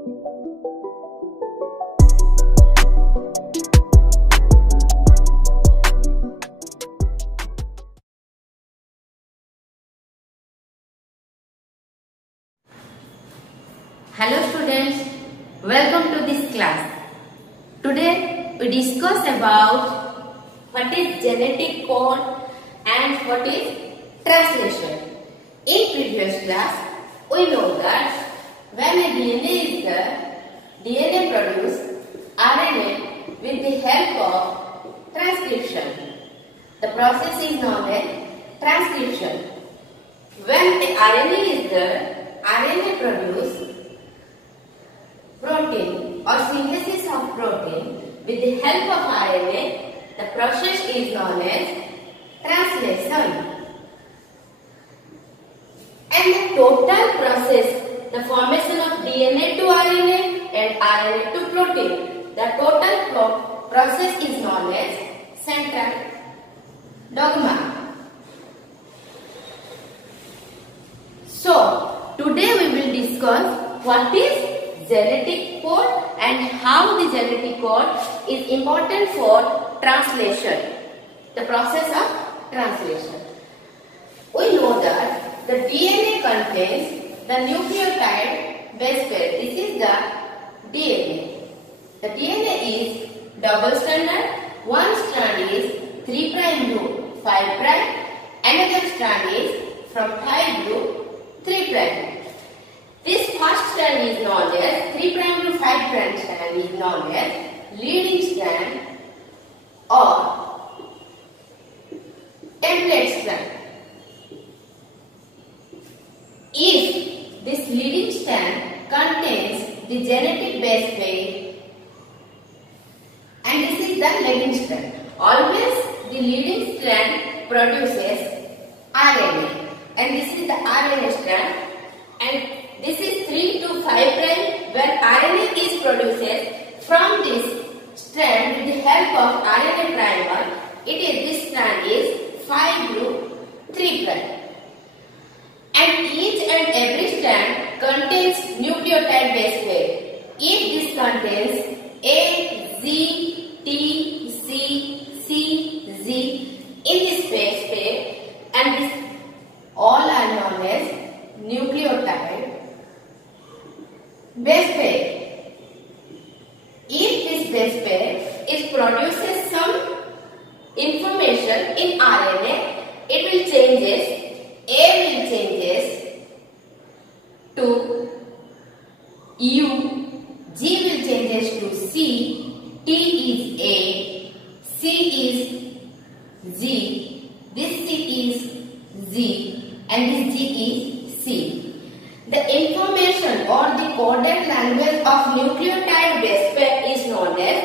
Hello students, welcome to this class. Today we discuss about what is genetic code and what is translation. In previous class we know that when a DNA is there, DNA produces RNA with the help of transcription. The process is known as transcription. When the RNA is there, RNA produces protein or synthesis of protein with the help of RNA. The process is known as translation. And the total process, the formation of DNA to RNA and RNA to protein, the total process is known as central dogma. So today we will discuss what is genetic code and how the genetic code is important for translation, the process of translation. We know that the DNA contains the nucleotide base pair. This is the DNA. The DNA is double stranded. One strand is 3' to 5'. Another strand is from 5 to 3'. This first strand is known as 3' to 5' strand is known as leading strand or template strand. If this leading strand contains the genetic base pair and this is the lagging strand, always the leading strand produces RNA and this is the RNA strand, and this is 3 to 5' where RNA is produced from this strand with the help of RNA primer. This strand is 5 to 3'. And each and every strand contains nucleotide base pair. If this contains A, Z, T, C, C, Z in this base pair, and this all are known as nucleotide base pair. If this base pair produces some information in RNA, it will changes. A will changes to U, G will changes to C, T is A, C is Z, this C is Z, and this G is C. The information or the coded language of nucleotide base pair is known as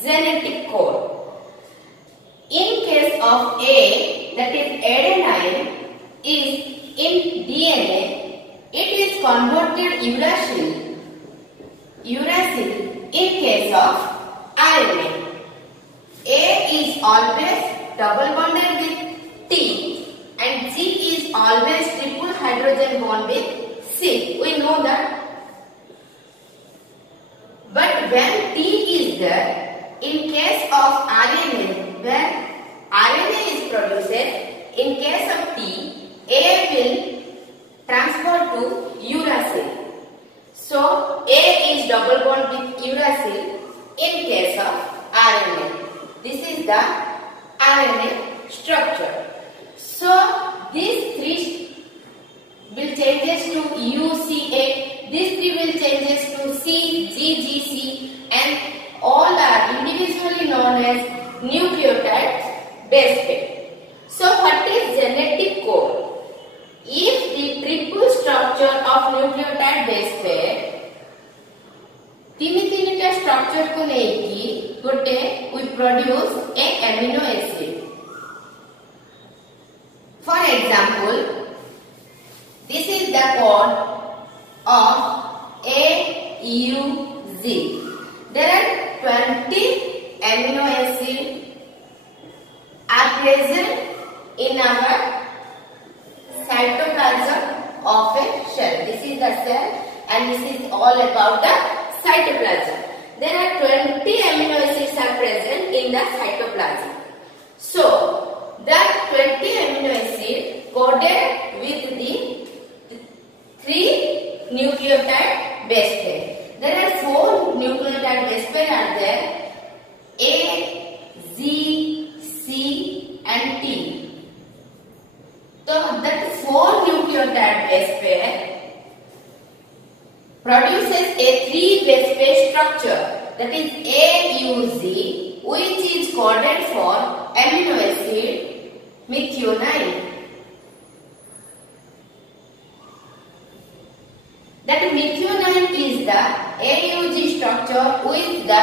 genetic code. In case of A, that is adenine, is in DNA, it is converted uracil in case of RNA. A is always double bonded with T and G is always triple hydrogen bond with C. We know that. But when T is there, in case of RNA, when RNA is produced, in case of T, A will transfer to uracil. So A is double bond with uracil in case of RNA. This is the RNA structure. So these three will changes to UCA, these three will changes to CGGC, and all are individually known as nucleotide base pair. So what is genetic code? If the triple structure of nucleotide base pair तीन structure को लेकी गोटे we produce a amino acid. For example, this is the code of AUZ. There are 20 amino acids are present in our cytoplasm of a cell. This is the cell and this is all about the cytoplasm. There are 20 amino acids are present in the cytoplasm. So, that 20 amino acids coded with the 3 nucleotide base pair. There are 4 nucleotide base pair are there, A, Z, C and T. So that 4 nucleotide base pair produces a 3 base pair structure, that is AUZ, which is coded for amino acid methionine. That methionine is the AUG structure with the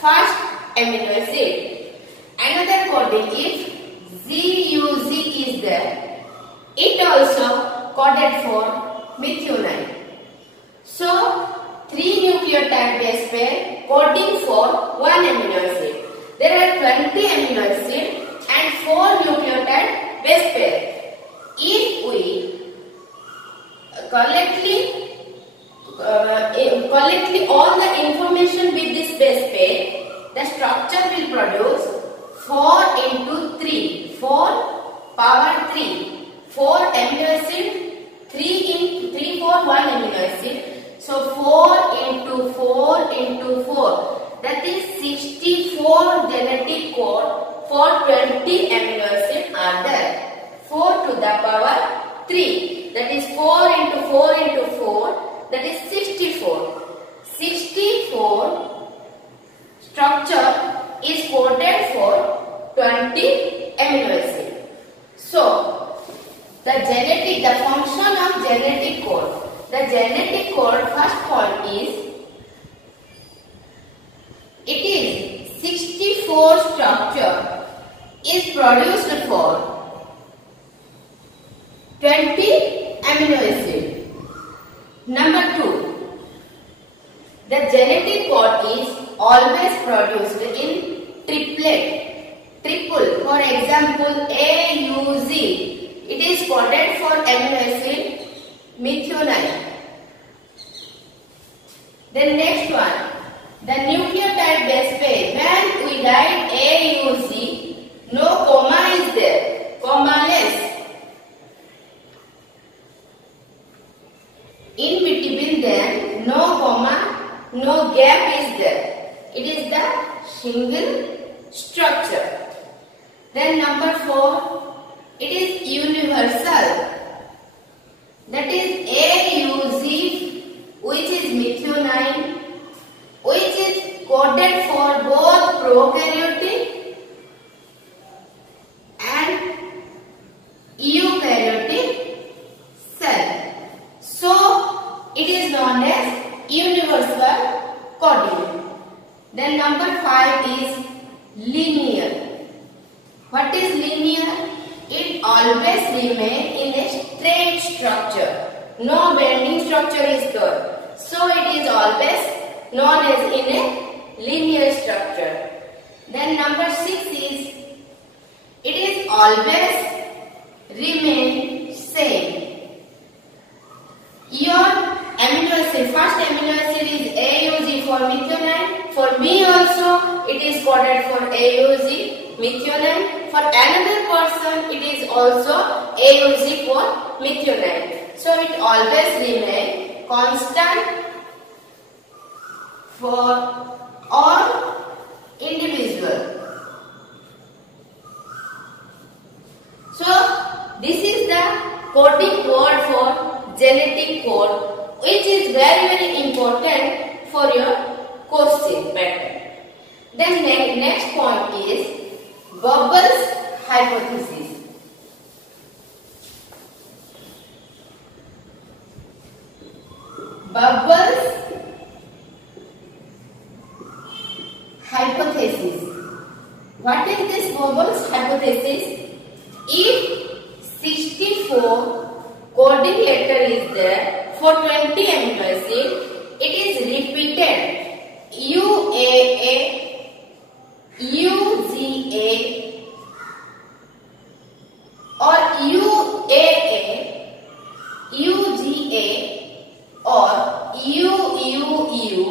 first amino acid. Another coding, if ZUZ is there, it also coded for methionine. So, 3 nucleotide base pair coding for 1 amino acid. There are 20 amino acid and 4 nucleotide base pair. If we collectively all the information with this base pair, the structure will produce 4 into 3, 4 power 3, 4 amino acid, 3 into 3, 4, 1 amino acid. So 4 into 4 into 4, that is 64 genetic code for 20 amino acid are there. 4 to the power 3, that is 4 into 4 into 4, that is 64. 64 structure is coded for 20 amino acid. So, the function of genetic code. The genetic code, first point is, it is 64 structure is produced for 20 amino acid. Number 2, the genetic code is always produced in triple. For example, AUZ, it is coded for amino acid methionine. Then next one, the nucleotide base pair. When we write AUZ, no comma is there, comma-less. In between them, no comma, no gap is there. It is the single structure. Then number 4, it is universal. That is AUZ, which is methionine, which is coded for both prokaryotic and eukaryotic cell. So, it is known as universal coding. Then number 5 is linear. What is linear? It always remains in a straight structure. No bending structure is there. So it is always known as in a linear structure. Then number 6 is, it is always remain same. Your amino acid, first amino acid is AUG for methionine. For me also, it is coded for AUG methionine. For another person, it is also AUG for methionine. So it always remains constant for all individuals. So this is the coding word for genetic code, which is very important for your question pattern. Then next point is Bubbles hypothesis. Bubbles hypothesis. What is this Bubbles hypothesis? If 64 coding letter is there for 20 amino acid, it is repeated UAA, UGA or UAA, UGA or UUU,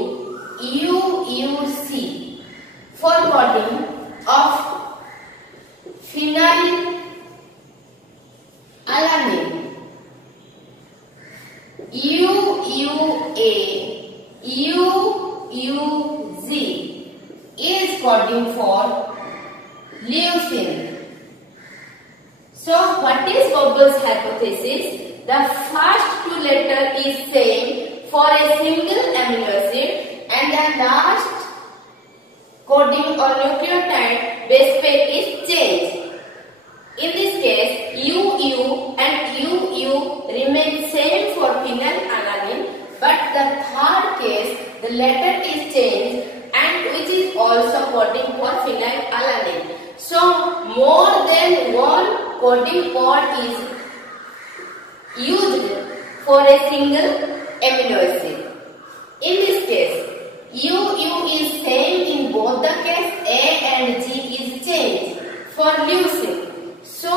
UUZ is coding for leucine. So what is Bubbles' hypothesis? The first two letters is same for a single amino acid and the last coding or nucleotide base pair is changed. In this case, UU and UU remain same for phenylalanine, but the third case, the letter is changed and which is also coding for phenylalanine. So, more than one coding code is used for a single amino acid. In this case, UU is same in both the case. A and G is changed for leucine. So,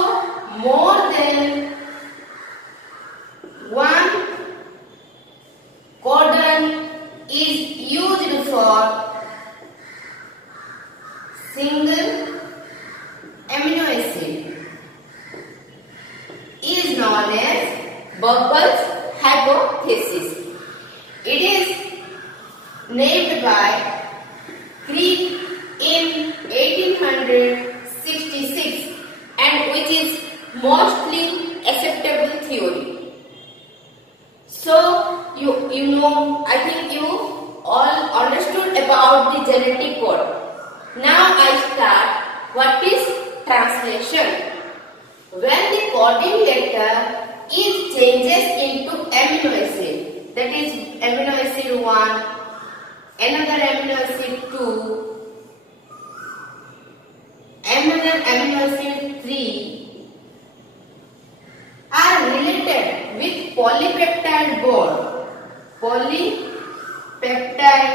more than one codon is used for single amino acid is known as Bubbles' hypothesis. It is named by Crick in 1866 and which is mostly acceptable theory. So you know, I think you all understood about the genetic code. Now I start what is translation. When the coding letter is changes into amino acid, that is amino acid 1, another amino acid 2, another amino acid 3 are related with polypeptide bond. Polypeptide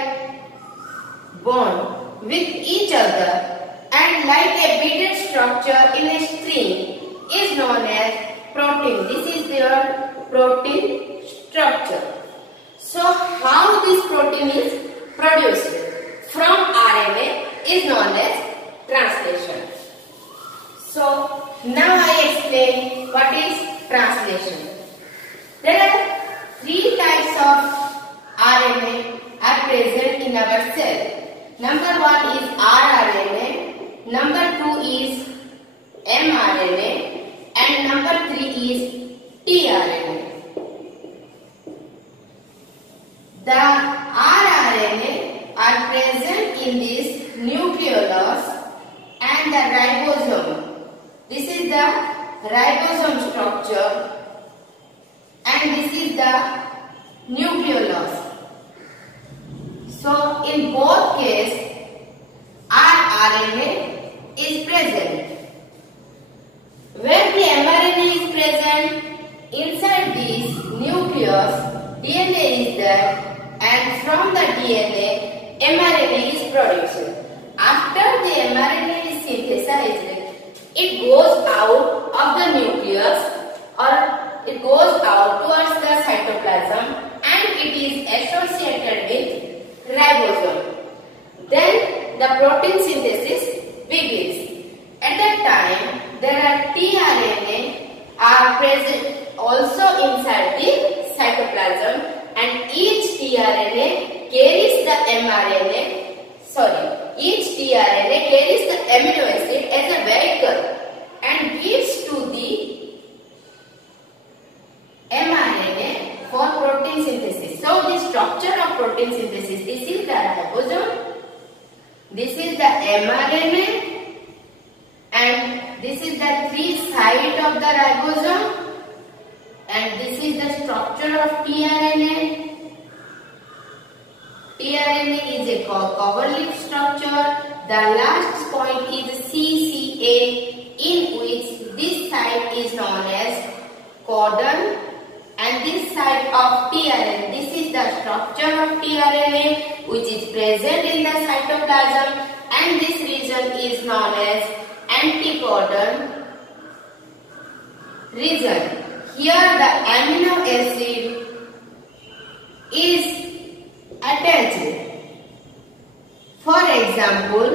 bond with each other and like a beaded structure in a string is known as protein. This is their protein structure. So how this protein is produced from RNA is known as translation. So now I explain what is translation. There are three types of RNA are present in our cell. Number 1 is rRNA, number 2 is mRNA and number 3 is tRNA. The rRNA are present in this nucleolus and the ribosome. This is the ribosome structure and this is the nucleolus. So in both cases rRNA is present. When the mRNA is present inside this nucleus, DNA is there and from the DNA mRNA is produced. After the mRNA is synthesized, it goes out of the nucleus or it goes out towards the cytoplasm and it is associated with ribosome. Then the protein synthesis begins. At that time, there are tRNA are present also inside the cytoplasm and each tRNA carries the mRNA. Each tRNA carries the amino acid as a vehicle and gives to the mRNA for protein synthesis. So the structure of protein synthesis, this is the ribosome, this is the mRNA and this is the three sides of the ribosome and this is the structure of tRNA. tRNA is a cover leaf structure. The last point is CCA in which this side is known as codon and this side of tRNA. This is the structure of tRNA which is present in the cytoplasm and this region is known as anticodon region. Here the amino acid is attached. For example,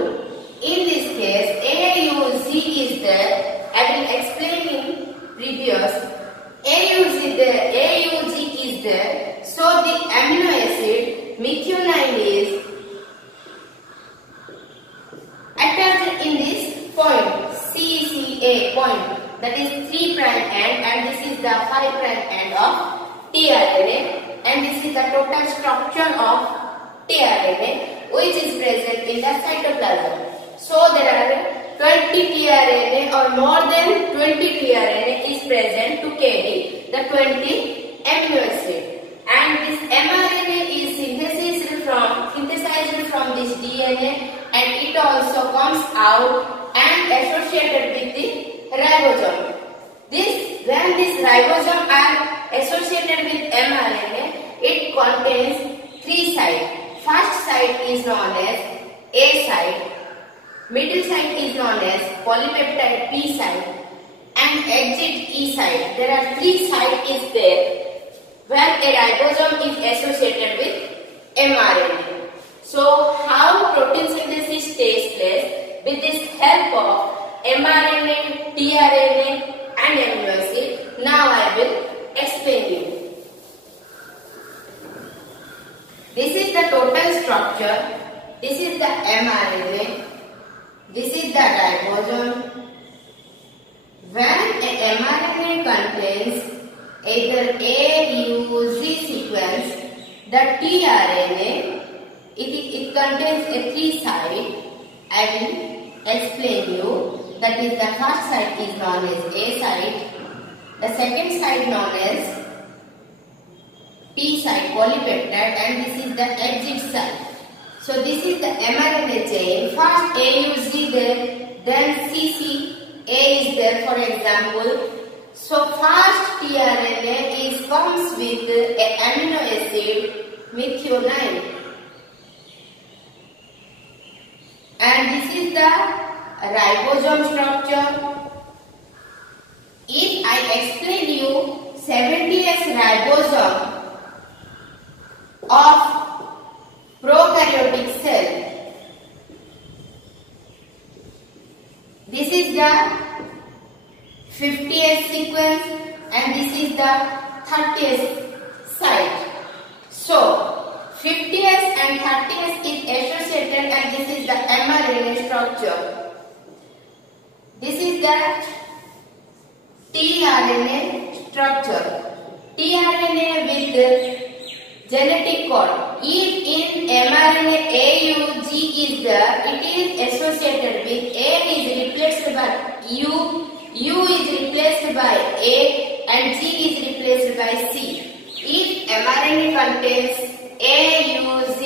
in this case AUZ is there. I will explain in previous. AUZ is there. So the amino acid that is 3' end, and this is the 5' end of tRNA, and this is the total structure of tRNA which is present in the cytoplasm. So there are 20 tRNA or more than 20 tRNA is present to carry the 20 amino acid, and this mRNA is synthesized from this DNA, and it also comes out and associated with the ribosome. When this ribosome are associated with mRNA, it contains 3 sites. First site is known as A site, middle site is known as polypeptide P site, and exit E site. There are 3 sites is there where a ribosome is associated with mRNA. So how protein synthesis takes place? With this help of mRNA, tRNA and amino acid. Now I will explain you. This is the total structure. This is the mRNA. This is the ribosome. When a mRNA contains either A, U, Z sequence, the tRNA, it contains a 3 site. I will explain you. That is, the first site is known as A site. The second site known as P site, polypeptide, and this is the exit site. So this is the mRNA chain. First AUG there, then CC, A is there for example. So first tRNA comes with an amino acid methionine, and this is the ribosome structure. If I explain you 70S ribosome of prokaryotic cell, this is the 50S sequence and this is the 30S site. So 50S and 30S is associated, and this is the mRNA structure. This is the tRNA structure. tRNA with the genetic code. If in mRNA AUG is there, it is associated with A is replaced by U, U is replaced by A, and G is replaced by C. If mRNA contains AUZ,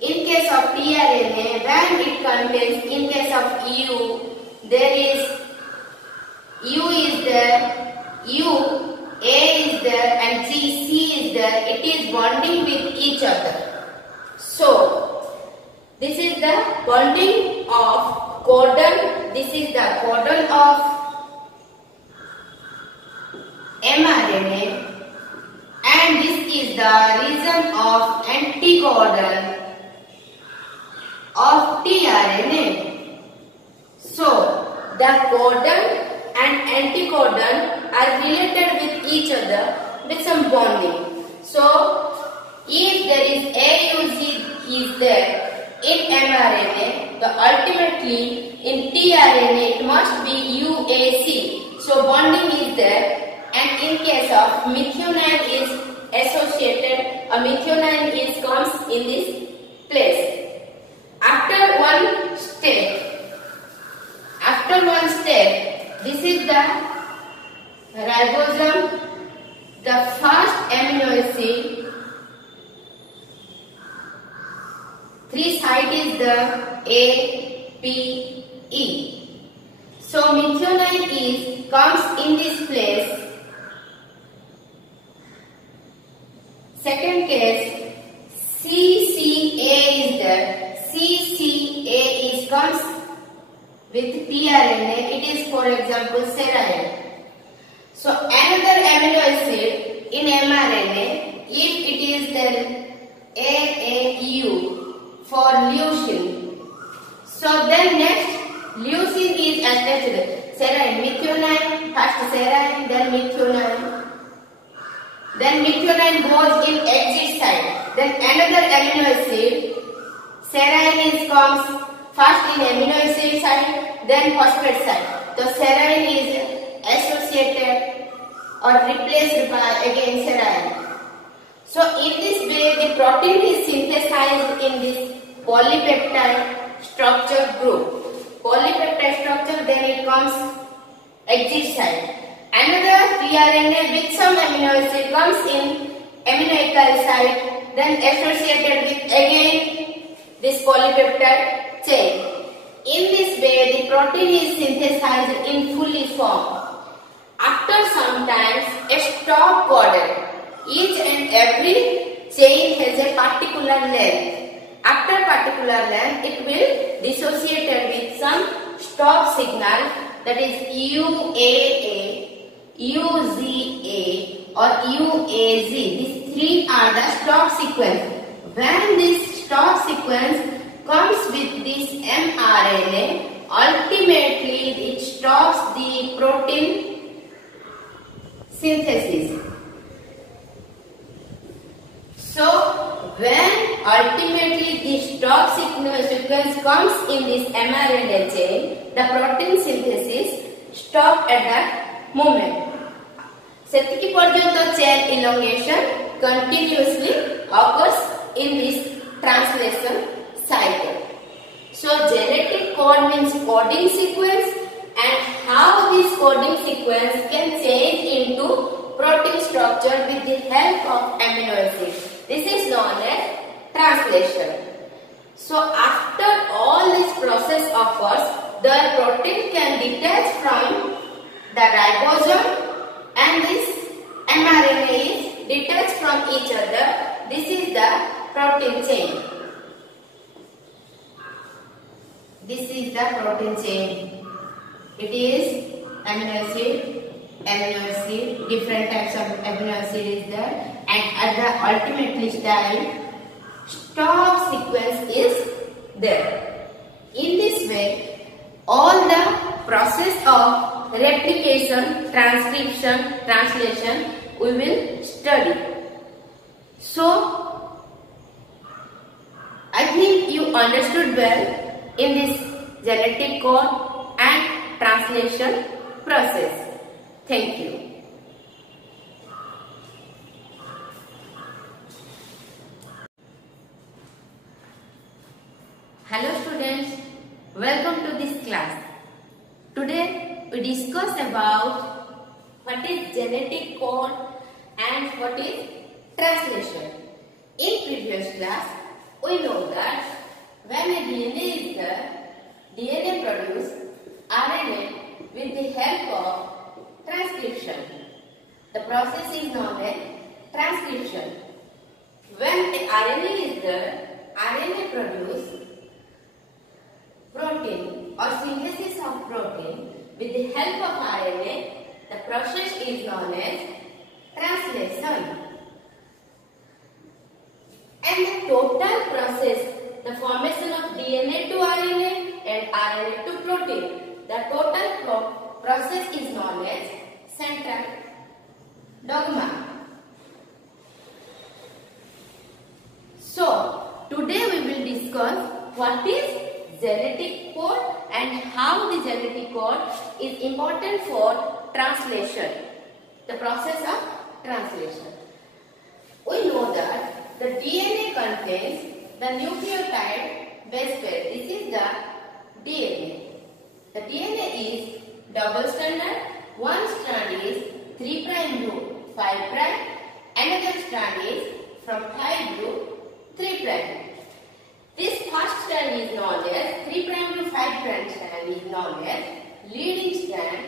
in case of tRNA, when it contains, in case of U, there is U is there, U, A is there, and G, C is there. It is bonding with each other. So this is the bonding of codon. This is the codon of mRNA, and this is the region of anticodon of tRNA. So the codon and anticodon are related with each other with some bonding. So if there is AUG is there in mRNA, the ultimately in tRNA it must be UAC. So bonding is there, and in case of methionine is associated, a methionine comes in this place. After one step, this is the ribosome, the first amino acid. 3 site is the A, P, E. So methionine comes in this place. Second case, CCA is there. CCA comes with tRNA. It is, for example, serine. So another amino acid in mRNA, if it is then AAU for leucine. So then next leucine is attached. Serine, methionine, first serine, then methionine. Then methionine goes in exit side. Then another amino acid, serine comes first in amino acid side, then phosphate side. So serine is associated or replaced by again serine. So in this way the protein is synthesized in this polypeptide structure group. Polypeptide structure, then it comes exit side. Another tRNA with some amino acid comes in aminoacyl site, then associated with again this polypeptide chain. In this way the protein is synthesized in fully form. After some time a stop codon. Each and every chain has a particular length. After particular length it will dissociate with some stop signal, that is UAA, UZA or UAZ. These three are the stop sequence. When this stop sequence comes with this mRNA, ultimately it stops the protein synthesis. So when ultimately the stop sequence comes in this mRNA chain, the protein synthesis stops at that moment. Setiki parjanta chain elongation continuously occurs in this translation cycle. So genetic code means coding sequence, and how this coding sequence can change into protein structure with the help of amino acids. This is known as translation. So after all this process occurs, the protein can detach from the ribosome and this mRNA is detached from each other. This is the protein chain. This is the protein chain. It is amino acid, different types of amino acid is there, and at the ultimately stage, stop sequence is there. In this way, all the process of replication, transcription, translation we will study. So, I think you understood well in this genetic code and translation process. Thank you. Hello students, welcome to this class. Today we discuss about what is genetic code and what is translation. In previous class, we know that when a DNA is there, DNA produces RNA with the help of transcription. The process is known as transcription. When the RNA is there, RNA produces protein or synthesis of protein with the help of RNA. The process is known as translation. And the total process, the formation of DNA to RNA and RNA to protein, the total process is known as central dogma. So, today we will discuss what is genetic code and how the genetic code is important for translation, the process of translation. We know that the DNA contains the nucleotide base pair. This is the DNA. The DNA is double stranded. One strand is 3' to 5'. Another strand is from 5 to 3'. This first strand is known as 3' to 5' strand is known as leading strand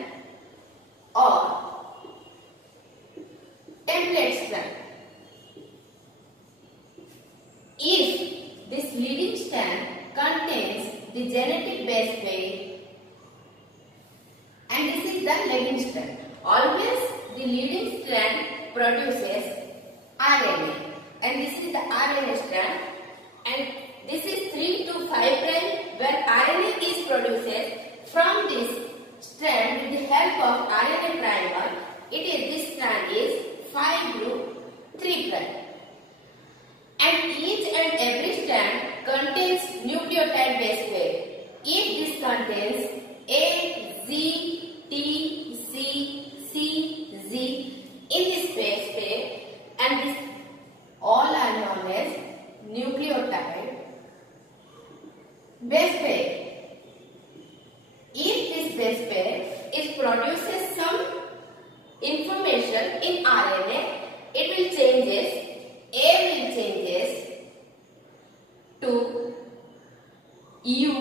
or template strand. If this leading strand contains the genetic base pair and this is the lagging strand, always the leading strand produces RNA and this is the RNA strand, and this is 3 to 5' where RNA is produced from this strand with the help of RNA primer. This strand is 5 to 3'. And each and every strand contains nucleotide base pair. If this contains A, Z, T, C, C, base pair. If this base pair produces some information in RNA, it will changes. A will changes to U,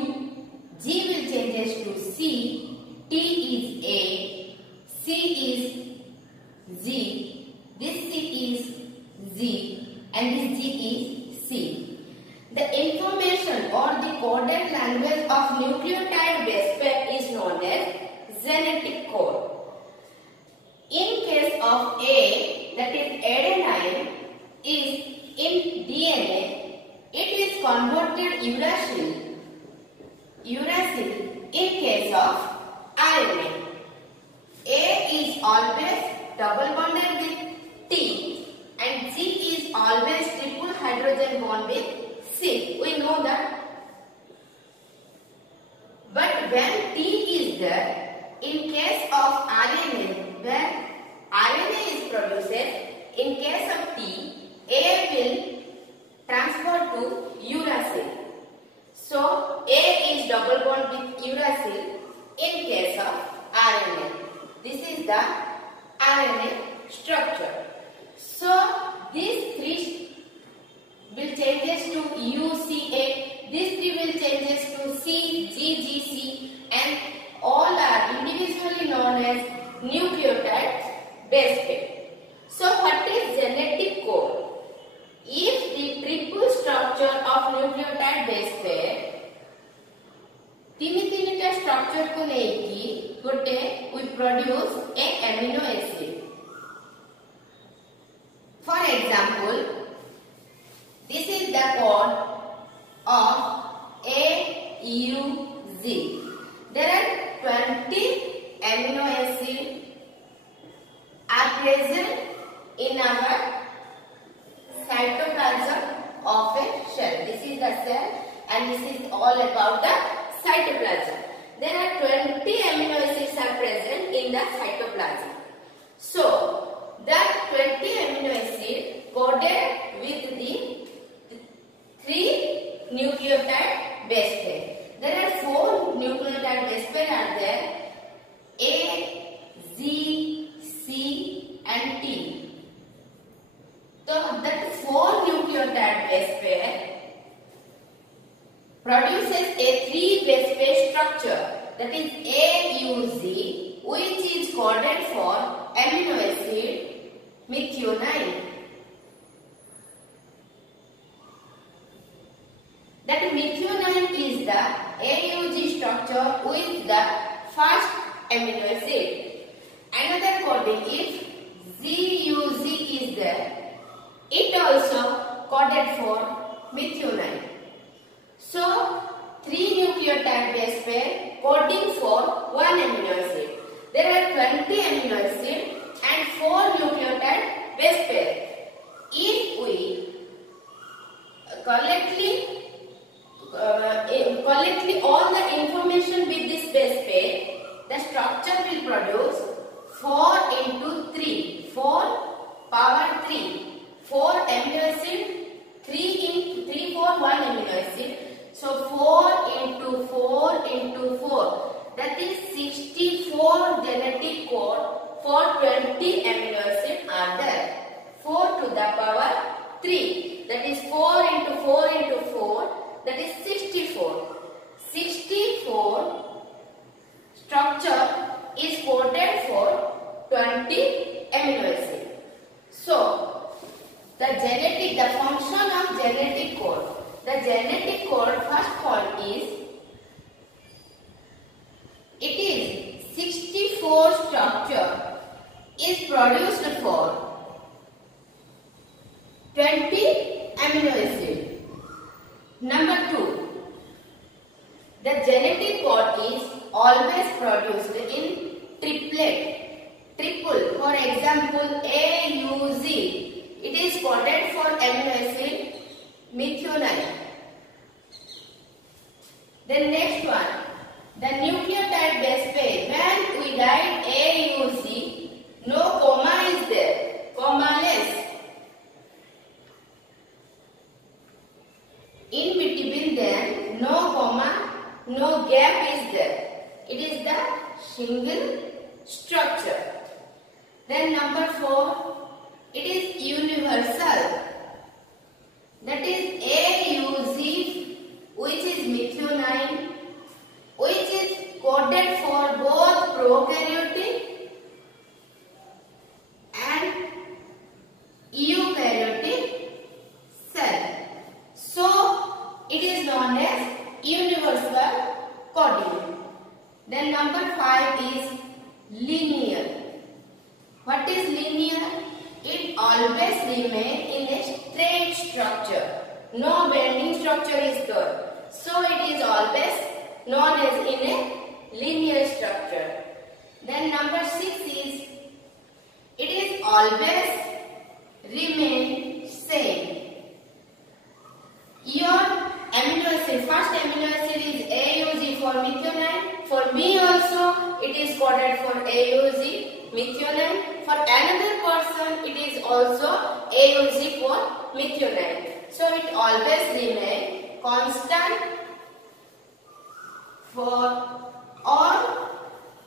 G will changes to C, T is A, C is Z, this C is Z, and this G is C. The information or the coded language of nucleotide base pair is known as genetic code. In case of A, that is adenine, is in DNA, it is converted uracil in case of RNA. A is always double bonded with T and G is always triple hydrogen bond with C. We know that. But when T is there, in case of RNA, when RNA is produced, in case of T, A will transfer to uracil. So A is double bond with uracil in case of RNA. This is the RNA structure. So these three will changes to UCA. These three will changes to CGGC, and all are individually known as nucleotide base pair. So what is genetic code? If the triple structure of nucleotide base pair तीन structure को लेकी गोटे we produce a amino acid. For example, this is the code of AUG. There are 20 amino acids are present in our cytoplasm of a cell. This is the cell and this is all about the cytoplasm. There are 20 amino acids are present in the cytoplasm. So, that 20 amino acids coded with the 3 nucleotide base pair. There are 4 nucleotide base pair are there: A, Z, C, and T. So that 4 nucleotide base pair produces a 3 base pair structure, that is AUG, which is coded for amino acid methionine. That methionine is the AUG structure with the first amino acid. Another coding, if ZUG is there, it also coded for methionine. So 3 nucleotide base pair coding for 1 amino acid. There are 20 amino acid and 4 nucleotide base pair. If we collectively all the information with this base pair, the structure will produce 4 into 3, 4 power 3, 4 amino acid, 3 into 3, 4, 1 amino acid. So 4 into 4 into 4, that is 64 genetic code for 20 amino acid are there. 4 to the power 3, that is 4 into 4 into 4, that is 64. 64 structure is coded for 20 amino acid. So the function of genetic code. The genetic code, first point is, it is 64 structure is produced for 20 amino acid. Number 2, the genetic code is always produced in triplet, triple. For example, AUG, it is coded for amino acid methionine. Then next one, the nucleotide base pair. When we write AUG, no comma is there, comma-less. In between them, no comma no gap is there. It is the single structure. Then number 4, it is universal. That is AUZ, which is methionine, which is coded for both prokaryotic and eukaryotic cell. So it is known as universal coding. Then number 5 is linear. What is linear? It always remains in a straight structure. No bending structure is there. So it is always known as in a linear structure. Then number 6 is it is always remain same. Your amino acid, first amino acid is AUG for methionine. For me also it is coded for AUG methionine. For another person it is also AUG for methionine. So it always remain constant for all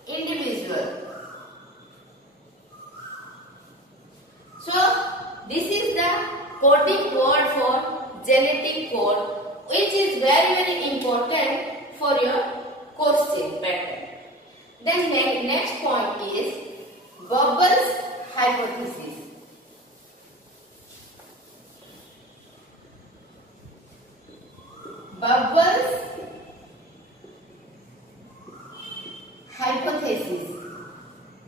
individual. So this is the coding code for genetic code, which is very important for your question pattern. Then next point is Bubbles hypothesis. Bubbles hypothesis.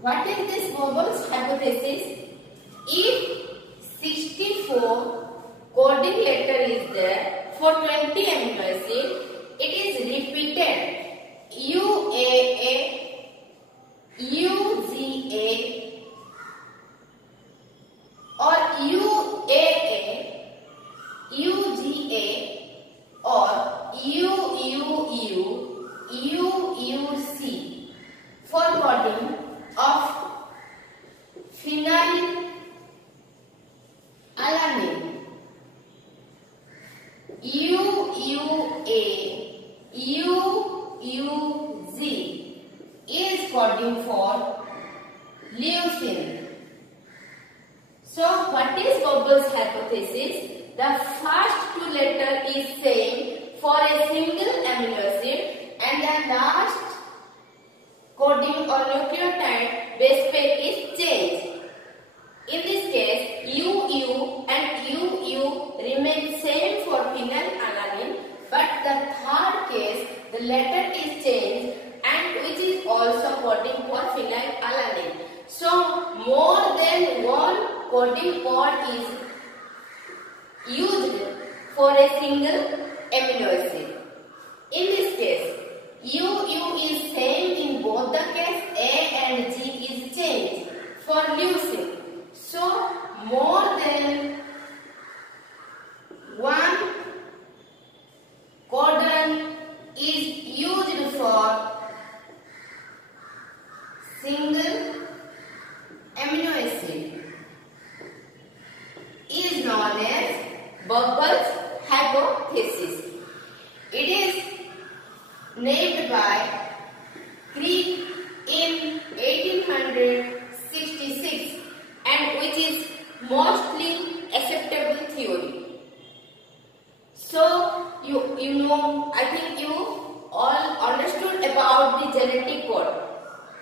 What is this Bubbles hypothesis? If 64 coding letter is there for 20 amino acid, it is repeated UAA, UGA or UAA, UGA or UUU, UUC for coding of phenylalanine. UUA, UUZ is coding for leucine. So what is Bubbles hypothesis? The first two letters is same for a single amino acid and the last coding or nucleotide base pair is changed. In this case, UU and UU remain same for phenylalanine, but the third case, the letter is changed and which is also coding for phenylalanine. So, more than one coding code is used for a single amino acid. In this case, UU is same in both the case, A and G is changed for leucine. So, more than one codon is used for single amino acid is known as Bubbles hypothesis. It is named by Crick in 1866 and which is mostly acceptable theory. So you know, I think you all understood about the genetic code.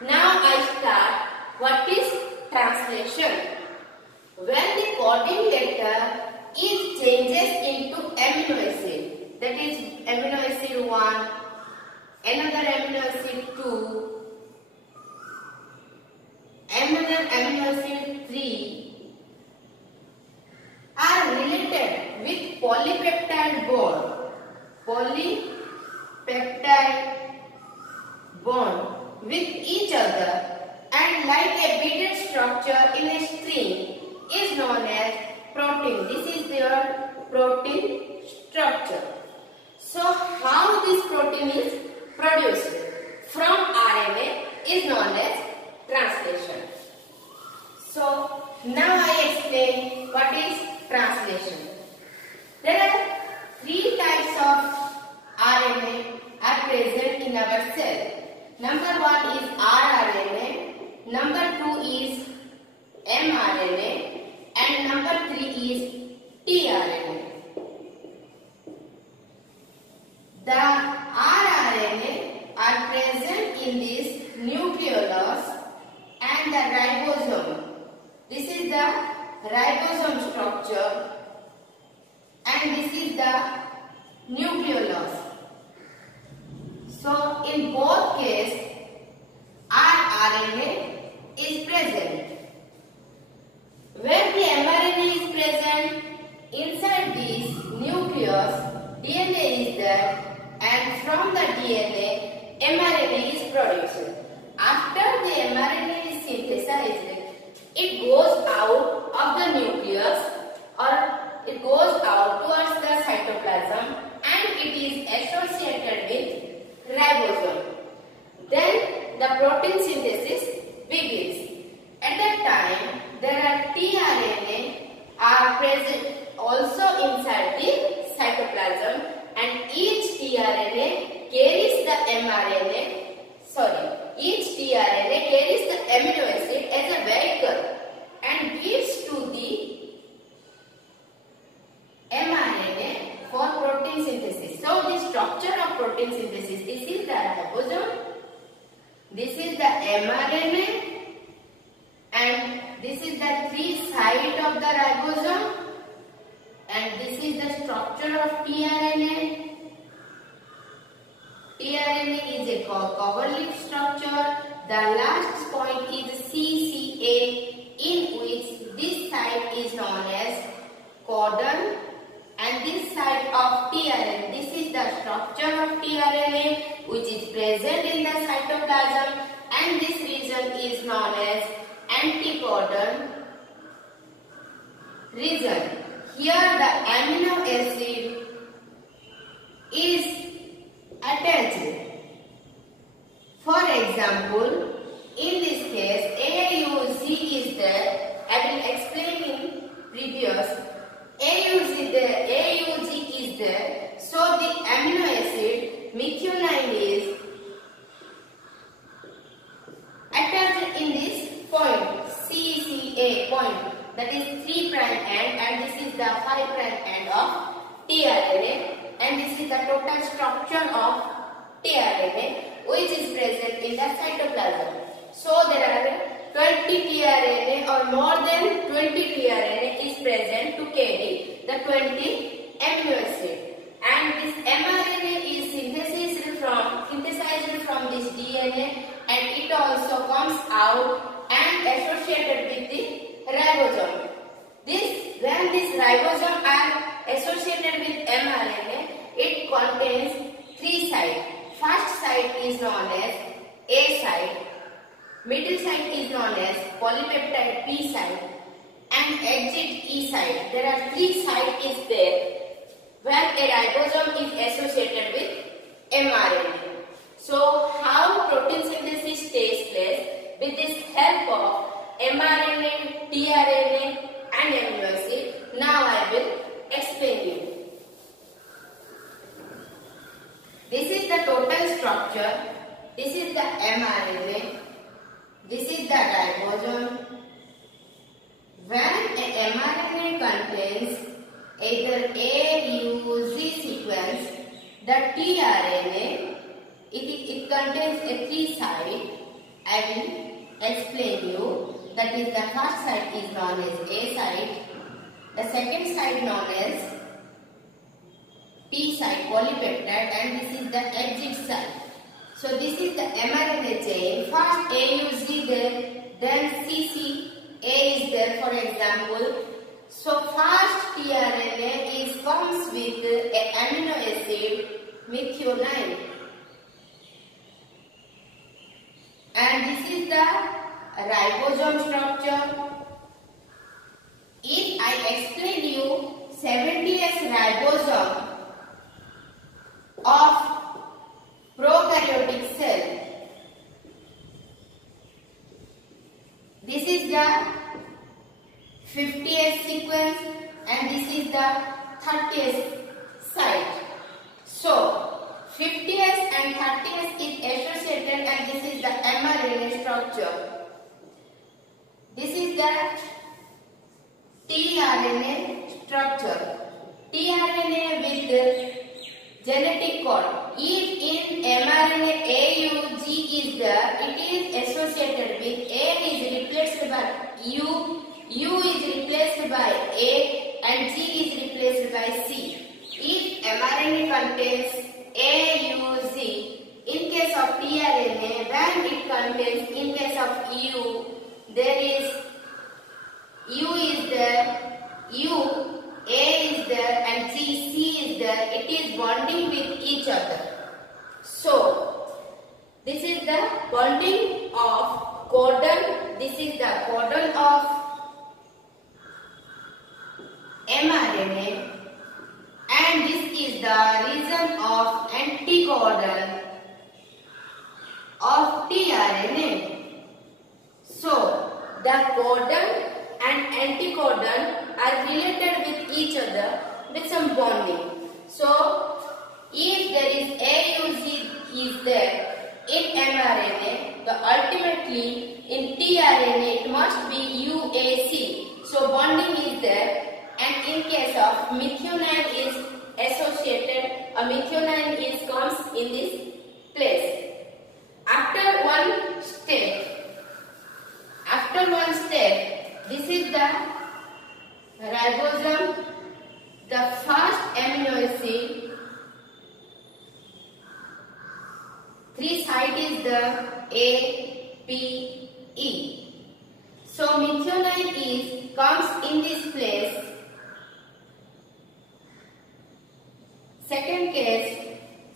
Now I start what is translation. When the coding letter is changes into amino acid, that is amino acid 1, another amino acid 2, another amino acid 3 are related with polypeptide bond. Polypeptide bond with each other and like a beaded structure in a string is known as protein. This is their protein structure. So how this protein is produced from RNA is known as translation. So now I explain what is translation. There are three types of RNA are present your cell. Number 1 is rRNA, number 2 is mRNA, and number 3 is tRNA. The rRNA are present in this nucleolus and the ribosome. This is the ribosome structure and this is the nucleolus. So in both cases rRNA is present. When the mRNA is present, inside this nucleus DNA is there and from the DNA mRNA is produced. After the mRNA is synthesized, it goes out of the nucleus or it goes out towards the cytoplasm and it is associated with ribosome. Then the protein synthesis begins. At that time, there are tRNA are present also inside the cytoplasm and each tRNA carries the mRNA. Each tRNA carries the amino acid as a vehicle and gives to the mRNA for protein synthesis. So the structure of protein synthesis, this is the ribosome, this is the mRNA and this is the 3 sides of the ribosome and this is the structure of tRNA. tRNA is a cover leaf structure. The last point is CCA, in which this side is known as codon and this side of tRNA. This is the structure of tRNA which is present in the cytoplasm and this region is known as anticodon region. Here the amino acid is attached. For example, in this case AUG is there. I will explain in previous. AUG is there. So the amino acid methionine is attached in this point CCA point, that is 3' end and this is the 5' end of tRNA and this is the total structure of tRNA which is present in the cytoplasm. So there are 20 tRNA or more than 20 tRNA is present to carry the 20 amino acid and this mRNA is synthesized from this DNA and it also comes out and associated with the ribosome. When this ribosome are associated with mRNA, it contains 3 sites. First site is known as A site, middle site is known as polypeptide P site and exit E site. There are 3 sites is there where a ribosome is associated with mRNA. So how protein synthesis takes place? With this help of mRNA, tRNA and amino acid. Now I will explain you. This is the total structure. This is the mRNA. This is the ribosome. When a mRNA contains either A, U, Z sequence, the tRNA, it contains a 3 site. I will explain you. That is the first site is known as A site. The second site known as P site, polypeptide, and this is the exit site. So this is the mRNA chain. First AUG there, then CCA is there for example. So first tRNA comes with a amino acid methionine. And this is the ribosome structure. If I explain you 70S ribosome of prokaryotic cell, this is the 50S sequence and this is the 30S site. So 50S and and 30S is associated, and this is the mRNA structure. This is the tRNA structure. tRNA with the genetic code. If in mRNA AUG is there, it is associated with A is replaced by U, U is replaced by A, and G is replaced by C. If mRNA contains AUG, in case of tRNA, when it contains, in case of U, there is U is there, U, A is there, and G, C is there. It is bonding with each other. So, this is the bonding of codon. This is the codon of mRNA, and this is the region of anticodon of tRNA. So, the codon and anticodon are related with each other with some bonding. So, if there is AUG is there in mRNA, the ultimately in tRNA it must be UAC. So, bonding is there, and in case of methionine is associated, a methionine is comes in this place. After one step, this is the ribosome, the first amino acid. 3 site is the A, P, E. So methionine comes in this place. Second case,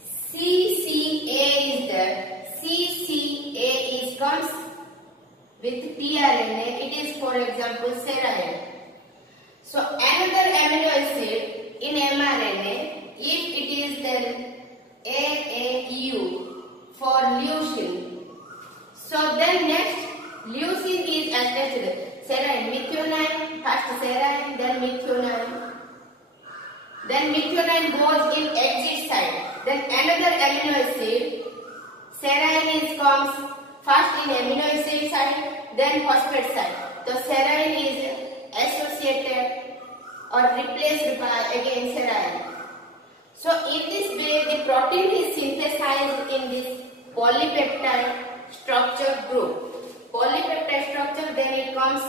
CCA is there. CCA comes with tRNA. It is, for example, serine. So another amino acid in mRNA, if it is then AAU for leucine. So then next leucine is attached. Serine, methionine, first serine, then methionine. Then methionine goes in exit side. Then another amino acid, serine comes first in amino acid side, then phosphate side. The serine is associated or replaced by again serine. So in this way the protein is synthesized in this polypeptide structure group. Polypeptide structure, then it comes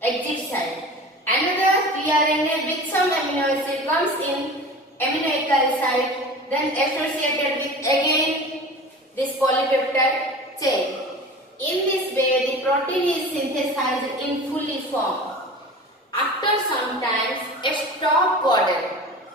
exit side. Another tRNA with some amino acid comes in amino acyl side, then associated with again this polypeptide chain. In this way the protein is synthesized in fully form. After some time, a stop codon.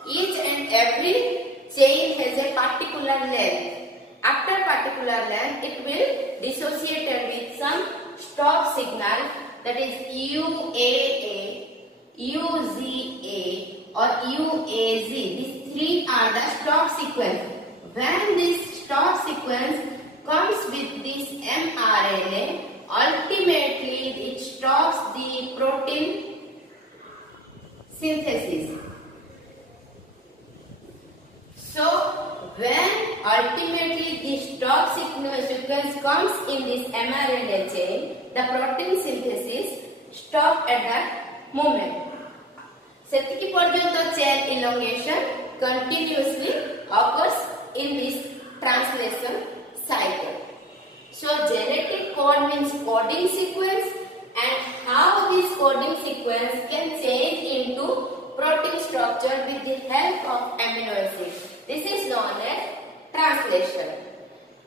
Each and every chain has a particular length. After particular length, it will dissociate with some stop signal, that is UAA, UZA or UAZ. These three are the stop sequence. When this stop sequence comes with this mRNA, ultimately it stops the protein synthesis. So when ultimately the stop sequence comes in this mRNA chain, the protein synthesis stops at that moment. Setiki parjanta chain elongation continuously occurs in this translation cycle. So genetic code means coding sequence, and how this coding sequence can change into protein structure with the help of amino acids. This is known as translation.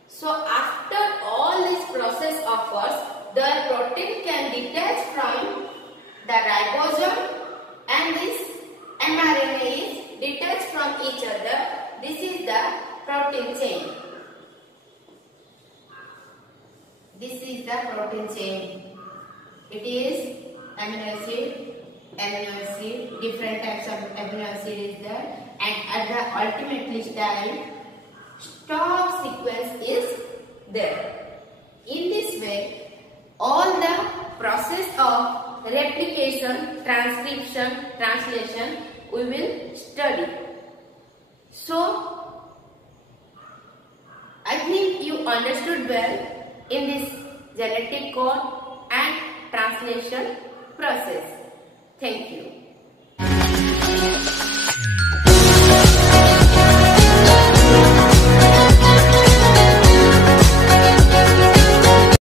So after all this process occurs, the protein can detach from the ribosome and this mRNA is detached from each other. This is the protein chain. This is the protein chain. It is amino acid, different types of amino acid is there, and at the ultimately time, stop sequence is there. In this way, all the process of replication, transcription, translation we will study. So, I think you understood well in this genetic code and translation process. Thank you.